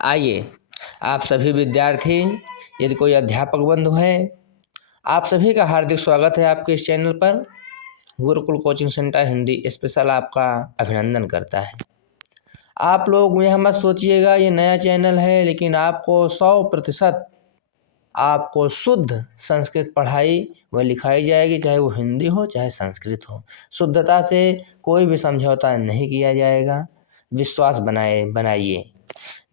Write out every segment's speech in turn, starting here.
आइए, आप सभी विद्यार्थी, यदि कोई अध्यापक बंधु है, आप सभी का हार्दिक स्वागत है आपके इस चैनल पर। Gurukul coaching centre Hindi special आपका अभिनंदन करता है। आप लोग यह मत सोचिएगा ये नया चैनल है, लेकिन आपको 100% आपको शुद्ध संस्कृत पढ़ाई व लिखाई जाएगी, चाहे वो हिंदी हो चाहे संस्कृत हो। शुद्धता से कोई भी समझौता नहीं किया जाएगा, विश्वास बनाइए।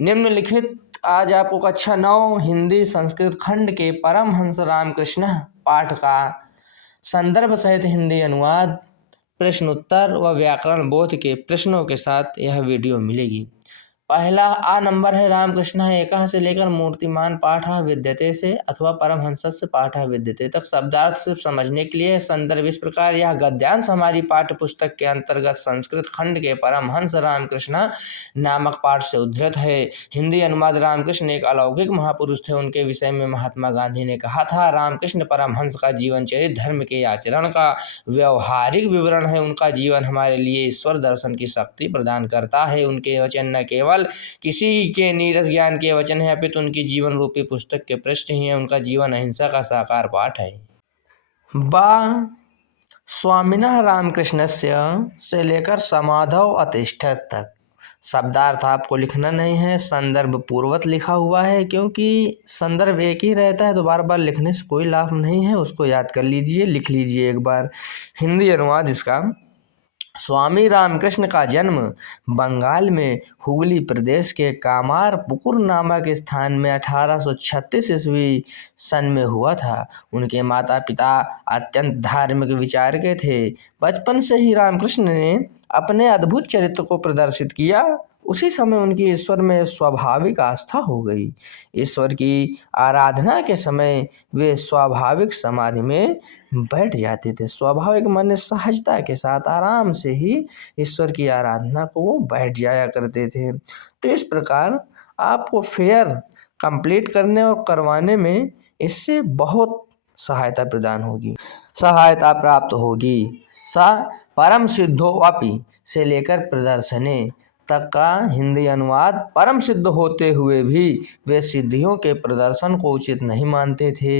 निम्नलिखित आज आपको कक्षा 9 हिंदी संस्कृत खंड के परमहंस रामकृष्ण पाठ का संदर्भ सहित हिंदी अनुवाद, प्रश्न उत्तर व व्याकरण बोध के प्रश्नों के साथ यह वीडियो मिलेगी। पहला आ नंबर है रामकृष्ण एकः से लेकर मूर्तिमान पाठः विद्यते से अथवा परमहंसस्य पाठः विद्यते तक शब्दार्थ सिर्फ समझने के लिए संदर्भ इस प्रकार। यह गद्यांश हमारी पाठ्य पुस्तक के अंतर्गत संस्कृत खंड के परमहंस रामकृष्ण नामक पाठ से उद्धृत है। हिंदी अनुवाद रामकृष्ण एक अलौकिक महापुरुष थे। उनके विषय में महात्मा गांधी ने कहा था, रामकृष्ण परमहंस का जीवन चरित्र धर्म के आचरण का व्यवहारिक विवरण है। उनका जीवन हमारे लिए ईश्वर दर्शन की शक्ति प्रदान करता है। उनके वचन न केवल किसी के नीरस ज्ञान के वचन है, अपितु उनकी जीवन रूपी पुस्तक के पृष्ठ ही है। उनका जीवन अहिंसा का साकार पाठ है। बा स्वामिनः रामकृष्णस्य से लेकर समाधौ अतिष्ठत् तक शब्दार्थ आपको लिखना नहीं है, संदर्भ पूर्वत लिखा हुआ है, क्योंकि संदर्भ एक ही रहता है तो बार बार लिखने से कोई लाभ नहीं है। उसको याद कर लीजिए, लिख लीजिए एक बार। हिंदी अनुवाद इसका, स्वामी रामकृष्ण का जन्म बंगाल में हुगली प्रदेश के कामारपुकुर नामक स्थान में 1836 ईस्वी सन में हुआ था। उनके माता पिता अत्यंत धार्मिक विचार के थे। बचपन से ही रामकृष्ण ने अपने अद्भुत चरित्र को प्रदर्शित किया। उसी समय उनकी ईश्वर में स्वाभाविक आस्था हो गई। ईश्वर की आराधना के समय वे स्वाभाविक समाधि में बैठ जाते थे। स्वाभाविक माने सहजता के साथ आराम से ही ईश्वर की आराधना को वो बैठ जाया करते थे। तो इस प्रकार आपको फेयर कंप्लीट करने और करवाने में इससे बहुत सहायता प्रदान होगी, सहायता प्राप्त होगी। सा परम सिद्धो अपि से लेकर प्रदर्शने तक का हिंदी अनुवाद, परम सिद्ध होते हुए भी वे सिद्धियों के प्रदर्शन को उचित नहीं मानते थे।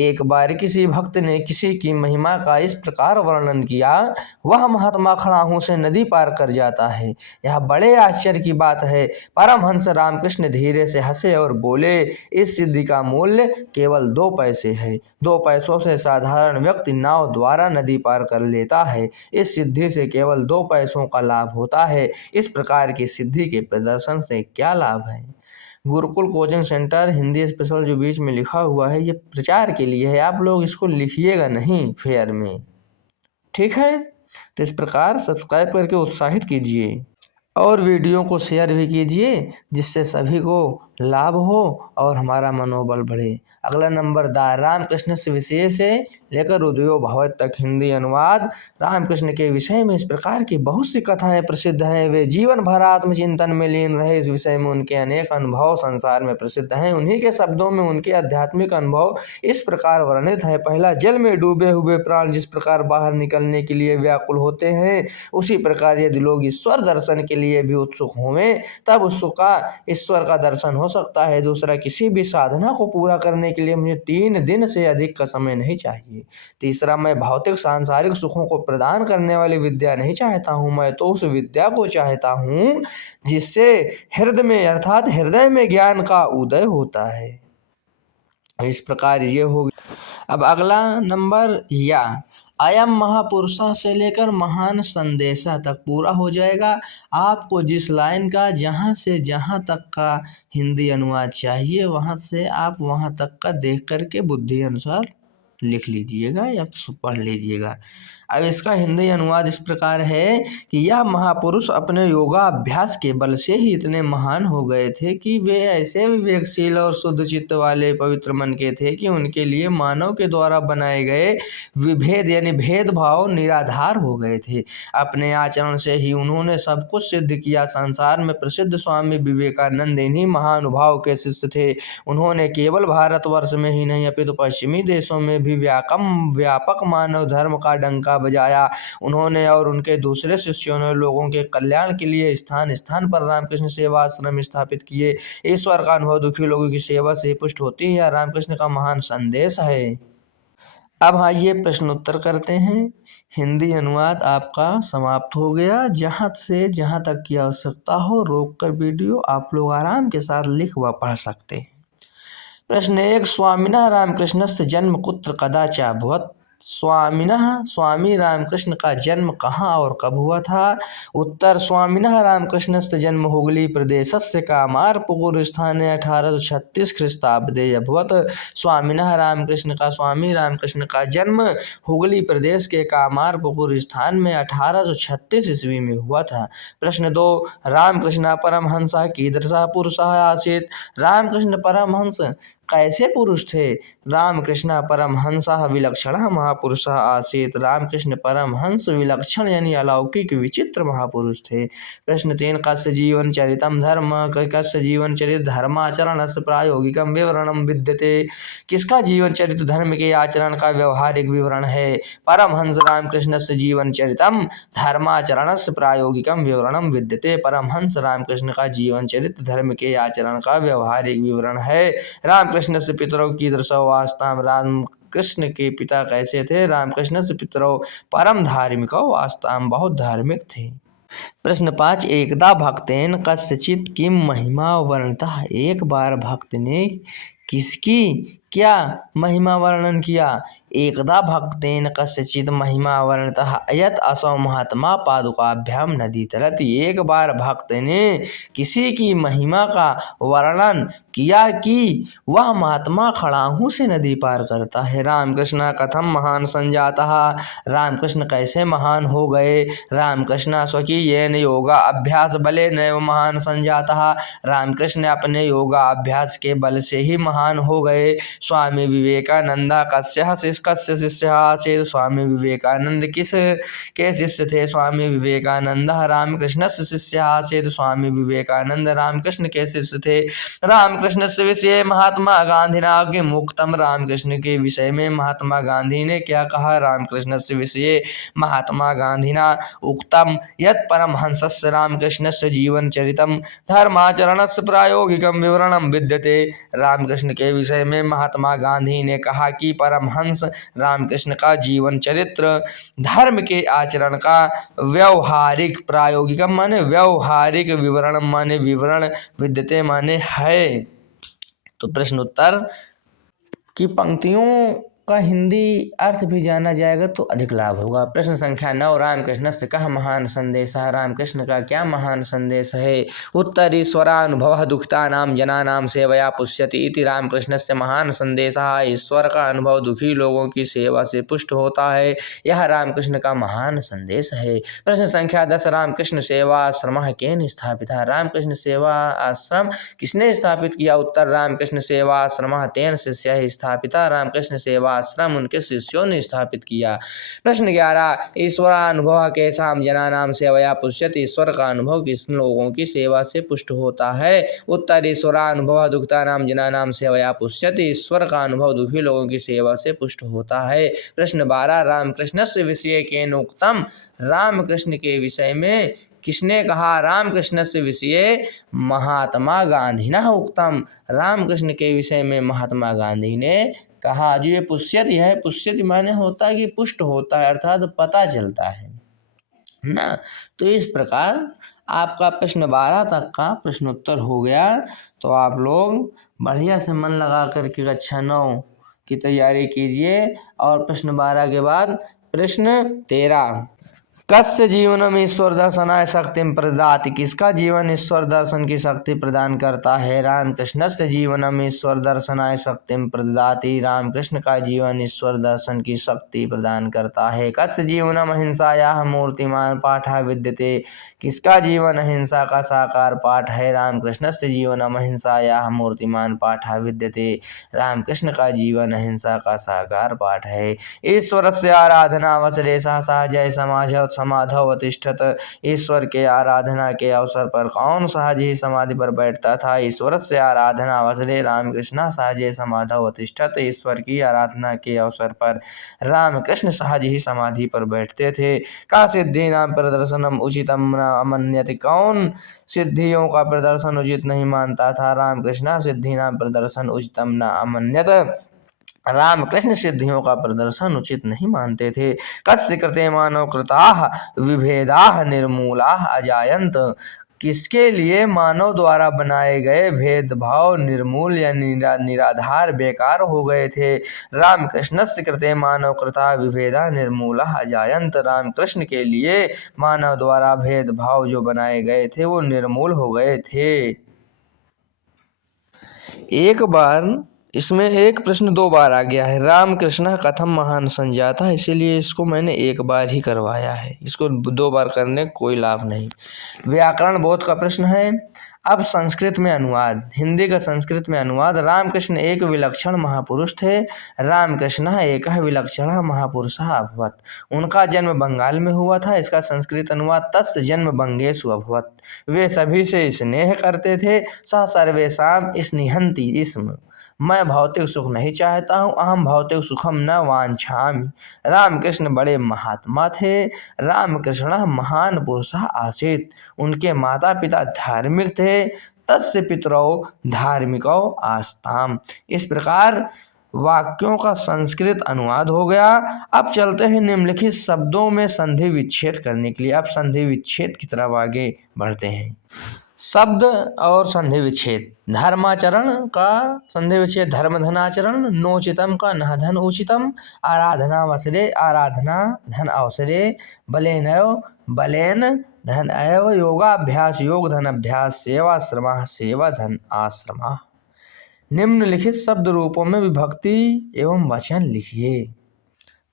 एक बार किसी भक्त ने किसी की महिमा का इस प्रकार वर्णन किया, वह महात्मा खड़ाहों से नदी पार कर जाता है। यह बड़े आश्चर्य की बात है। परमहंस रामकृष्ण धीरे से हंसे और बोले, इस सिद्धि का मूल्य केवल 2 पैसे है। 2 पैसों से साधारण व्यक्ति नाव द्वारा नदी पार कर लेता है। इस सिद्धि से केवल 2 पैसों का लाभ होता है। इस प्रकार की सिद्धि के प्रदर्शन से क्या लाभ है। Gurukul coaching centre Hindi special जो बीच में लिखा हुआ है, ये प्रचार के लिए है। आप लोग इसको लिखिएगा नहीं फेयर में, ठीक है। तो इस प्रकार सब्सक्राइब करके उत्साहित कीजिए और वीडियो को शेयर भी कीजिए, जिससे सभी को लाभ हो और हमारा मनोबल बढ़े। अगला नंबर दा रामकृष्ण से विशेष से लेकर उदयो भवत तक हिंदी अनुवाद। रामकृष्ण के विषय में इस प्रकार की बहुत सी कथाएं प्रसिद्ध हैं। वे जीवन भर आत्मचिंतन में लीन रहे। इस विषय में उनके अनेक अनुभव संसार में प्रसिद्ध हैं। उन्हीं के शब्दों में उनके आध्यात्मिक अनुभव इस प्रकार वर्णित है। पहला, जल में डूबे हुए प्राण जिस प्रकार बाहर निकलने के लिए व्याकुल होते हैं, उसी प्रकार यदि लोग ईश्वर दर्शन के लिए भी उत्सुक हों, तब उसका ईश्वर का दर्शन हो सकता है। दूसरा, किसी भी साधना को पूरा करने के लिए मुझे 3 दिन से अधिक का समय नहीं चाहिए। तीसरा, मैं भौतिक सांसारिक सुखों को प्रदान करने वाली विद्या नहीं चाहता हूँ। मैं तो उस विद्या को चाहता हूँ जिससे हृदय में अर्थात हृदय में ज्ञान का उदय होता है। इस प्रकार ये हो गया। अब अगला नंबर या अयम महापुरुषा से लेकर महान संदेशा तक पूरा हो जाएगा। आपको जिस लाइन का जहाँ से जहाँ तक का हिंदी अनुवाद चाहिए, वहाँ से आप वहाँ तक का देख करके बुद्धि अनुसार लिख लीजिएगा या पढ़ लीजिएगा। अब इसका हिंदी अनुवाद इस प्रकार है कि यह महापुरुष अपने योगाभ्यास के बल से ही इतने महान हो गए थे कि वे ऐसे विवेकशील और शुद्ध चित्त वाले पवित्र मन के थे कि उनके लिए मानव के द्वारा बनाए गए विभेद यानी भेदभाव निराधार हो गए थे। अपने आचरण से ही उन्होंने सब कुछ सिद्ध किया। संसार में प्रसिद्ध स्वामी विवेकानंद इन्हीं महानुभाव के शिष्य थे। उन्होंने केवल भारतवर्ष में ही नहीं अपितु पश्चिमी देशों में भी व्यापक मानव धर्म का डंका बजाया। उन्होंने और उनके दूसरे शिष्यों ने लोगों के कल्याण के लिए स्थान स्थान पर रामकृष्ण सेवा आश्रम स्थापित किए। ईश्वर का अनुभव दुखी लोगों की सेवा से पुष्ट होती है, यह रामकृष्ण का महान संदेश है। अब आइए प्रश्नोत्तर करते हैं। हिंदी अनुवाद आपका समाप्त हो गया। जहाँ से जहाँ तक की आवश्यकता हो रोक कर वीडियो आप लोग आराम के साथ लिख व पढ़ सकते हैं। प्रश्न 1, स्वामिनः रामकृष्णस्य जन्म कुत्र कदा च अभवत्? स्वामी रामकृष्ण का जन्म कहाँ और कब हुआ था? उत्तर, स्वामिनः रामकृष्णस्य जन्म हुगली प्रदेशस्य कामारपुकुर स्थाने 1836 ख्रीष्टाब्दे अभवत्। स्वामी रामकृष्ण का जन्म हुगली प्रदेश के कामारपुकुर स्थान में 1836 ईस्वी में हुआ था। प्रश्न 2, रामकृष्ण परमहंसः कीदृशः पुरुषः आसीत्? रामकृष्ण परमहंस कैसे पुरुष थे? रामकृष्ण परमहंसः विलक्षणः महापुरुषः आसीत्। रामकृष्ण परमहंस विलक्षण यानी अलौकिक विचित्र महापुरुष थे। प्रश्न 3, कस्य जीवन चरितम धर्म कस्य जीवन चरित धर्माचरणस्य प्रायोगिकम विवरणम विद्यते? किसका जीवन चरित्र धर्म के आचरण का व्यवहारिक विवरण है? परमहंस रामकृष्णस्य जीवन चरितम धर्माचरणस्य प्रायोगिकम विवरणम विद्यते। परमहंस रामकृष्ण का जीवन चरित्र धर्म के आचरण का व्यवहारिक विवरण है। रामकृष्ण से पितरौ कीदृशौ आस्ताम? रामकृष्ण के पिता कैसे थे? रामकृष्ण से पितरौ परम धार्मिकौ आस्ताम, बहुत धार्मिक थे। प्रश्न 5, एकदा भक्तेन कस्यचित् किम महिमा वर्णितः? एक बार भक्त ने किसकी क्या महिमा वर्णन किया? एकदा भक्तेन कस्यचित् महिमा वर्णितः यत् असौ महात्मा पादुकाभ्याम नदी तरति। एक बार भक्त ने किसी की महिमा का वर्णन किया कि वह महात्मा खड़ाहू से नदी पार करता है। रामकृष्ण कथम महान संजातः? रामकृष्ण कैसे महान हो गए? रामकृष्ण स्वकीयेन योगा अभ्यास बलेन महान संजातः। रामकृष्ण अपने योगा अभ्यास के बल से ही महान हो गए। स्वामी विवेकानंद कस्य शिष्य आसीत्? स्वामी विवेकानंद किस के शिष्य थे? स्वामी विवेकानंद रामकृष्ण शिष्य आसीत्। स्वामी विवेकानंद रामकृष्ण के शिष्य थे। रामकृष्ण से विषय महात्मा गांधीना किम उक्तम? रामकृष्ण के विषय में महात्मा गांधी ने क्या कहा? रामकृष्ण से विषय महात्मा गांधीना उक्तम यत् परमहंसस्य रामकृष्णस्य जीवन चरितम धर्माचरणस्य प्रायोगिकम विवरणम विद्यते। रामकृष्ण के विषय में महात्मा गांधी ने कहा कि परमहंस रामकृष्ण का जीवन चरित्र धर्म के आचरण का व्यवहारिक, प्रायोगिकम माने व्यवहारिक, विवरण माने विवरण, विद्यते माने है। तो प्रश्न उत्तर की पंक्तियों का हिंदी अर्थ भी जाना जाएगा तो अधिक लाभ होगा। प्रश्न संख्या 9, रामकृष्ण से कह महान संदेश है? रामकृष्ण का क्या महान संदेश है? उत्तर, ईश्वरानुभव दुखितानां जनानां सेवया पुष्यति इति रामकृष्ण से महान संदेश है। ईश्वर का अनुभव दुखी लोगों की सेवा से पुष्ट होता है, यह रामकृष्ण का महान संदेश है। प्रश्न संख्या 10, रामकृष्ण सेवा आश्रम केन स्थापित है? रामकृष्ण सेवा आश्रम किसने स्थापित किया? उत्तर, रामकृष्ण सेवा आश्रम तेन शिष्य स्थापित। रामकृष्ण सेवा आश्रम उनके शिष्यों ने स्थापित किया। प्रश्न 11, ईश्वरानुभव केषां जनानां सेवया पुष्यति? ईश्वर का अनुभव किस लोगों की सेवा से पुष्ट होता है? उत्तर, ईश्वरानुभव दुखितानां जनानां सेवया पुष्यति। ईश्वर का अनुभव दुखी लोगों की सेवा से पुष्ट होता है। प्रश्न 12, रामकृष्णस्य विषये केन उक्तम? रामकृष्ण के विषय में किसने कहा? रामकृष्ण से विषय महात्मा गांधीना उक्तम। रामकृष्ण के विषय में महात्मा गांधी ने कहा। जो ये पुष्यति है, पुष्यति माने होता है कि पुष्ट होता है, अर्थात पता चलता है ना। तो इस प्रकार आपका प्रश्न 12 तक का प्रश्नोत्तर हो गया। तो आप लोग बढ़िया से मन लगा करके कक्षा 9 की तैयारी कीजिए। और प्रश्न 12 के बाद प्रश्न 13, कस्य जीवनम ईश्वर दर्शनाय शक्तिम प्रददाति? किसका जीवन ईश्वर दर्शन की शक्ति प्रदान करता है? रामकृष्णस्य जीवनम ईश्वर दर्शनाय शक्तिम प्रददाति। रामकृष्ण का जीवन ईश्वर दर्शन की शक्ति प्रदान करता है। कस्य जीवनम अहिंसायाः मूर्तिमान पाठः विद्यते? किसका जीवन अहिंसा का साकार पाठ है? रामकृष्णस्य जीवनम अहिंसायाः मूर्तिमान पाठः विद्यते। रामकृष्ण का जीवन अहिंसा का साकार पाठ है। ईश्वरस्य आराधना अवसरे सहजय समाज समाधौ अतिष्ठत। ईश्वर के आराधना के अवसर पर कौन सहजे समाधि पर बैठता था? ईश्वर से आराधना अवसरे रामकृष्ण सहजे समाधौ अतिष्ठत। ईश्वर की आराधना के अवसर पर रामकृष्ण सहज ही समाधि पर बैठते थे। का सिद्धि नाम प्रदर्शनम उचितम न अमन्यति। कौन सिद्धियों का प्रदर्शन उचित नहीं मानता था? रामकृष्ण सिद्धि नाम प्रदर्शन उचितम न अमन्यत। रामकृष्ण सिद्धियों का प्रदर्शन उचित नहीं मानते थे। कस्य कृते मानव कृताः विभेदाः निर्मूलाः अजायन्त। किसके लिए मानव द्वारा बनाए गए भेदभाव निर्मूल या निराधार बेकार हो गए थे? रामकृष्णस्य कृते मानव कृता विभेदा निर्मूला अजायन्त। रामकृष्ण के लिए मानव द्वारा भेदभाव जो बनाए गए थे वो निर्मूल हो गए थे। एक बार इसमें एक प्रश्न 2 बार आ गया है। रामकृष्ण कथम महान संजाता, इसीलिए इसको मैंने एक बार ही करवाया है, इसको 2 बार करने कोई लाभ नहीं। व्याकरण बोध का प्रश्न है। अब संस्कृत में अनुवाद, हिंदी का संस्कृत में अनुवाद। रामकृष्ण एक विलक्षण महापुरुष थे। रामकृष्ण एक विलक्षण महापुरुष अभवत। उनका जन्म बंगाल में हुआ था। इसका संस्कृत अनुवाद तस्य जन्म बंगेषु अभवत। वे सभी से स्नेह करते थे। स सर्वेषां स्निह्यन्ति स्म। मैं भौतिक सुख नहीं चाहता हूँ। अहम भौतिक सुखम न वांछामि। रामकृष्ण बड़े महात्मा थे। रामकृष्ण महान पुरुष आसीत्। उनके माता पिता धार्मिक थे। तस्य पितरौ धार्मिकौ आस्ताम। इस प्रकार वाक्यों का संस्कृत अनुवाद हो गया। अब चलते हैं निम्नलिखित शब्दों में संधि विच्छेद करने के लिए। अब संधि विच्छेद की तरफ आगे बढ़ते हैं। शब्द और संधि विच्छेद। धर्माचरण का संधि विच्छेद धर्मधनाचरण। नोचितम का न धन उचितम। आराधनावसरे आराधना धन अवसरे। बलेनैव बलेन धन एव। योगाभ्यास योग धन अभ्यास। सेवाश्रमः सेवा धन आश्रमः। निम्नलिखित शब्द रूपों में विभक्ति एवं वचन लिखिए।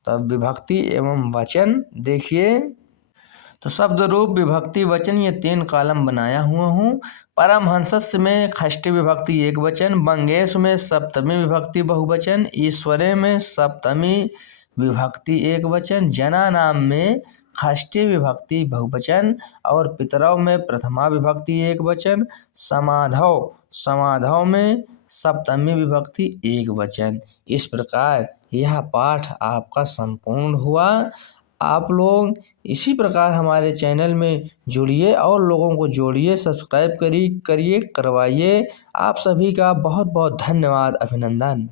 तब विभक्ति एवं वचन देखिए। तो शब्द रूप विभक्ति वचन ये 3 कॉलम बनाया हुआ हूँ। परमहंस में षष्ठी विभक्ति एक वचन। बंगेश में सप्तमी विभक्ति बहुवचन। ईश्वरे में सप्तमी विभक्ति एक वचन। जना नाम में षष्ठी विभक्ति बहुवचन और पितरौ में प्रथमा विभक्ति एक वचन। समाधौ में सप्तमी विभक्ति एक वचन। इस प्रकार यह पाठ आपका संपूर्ण हुआ। आप लोग इसी प्रकार हमारे चैनल में जुड़िए और लोगों को जोड़िए, सब्सक्राइब करिए, करवाइए। आप सभी का बहुत बहुत धन्यवाद, अभिनंदन।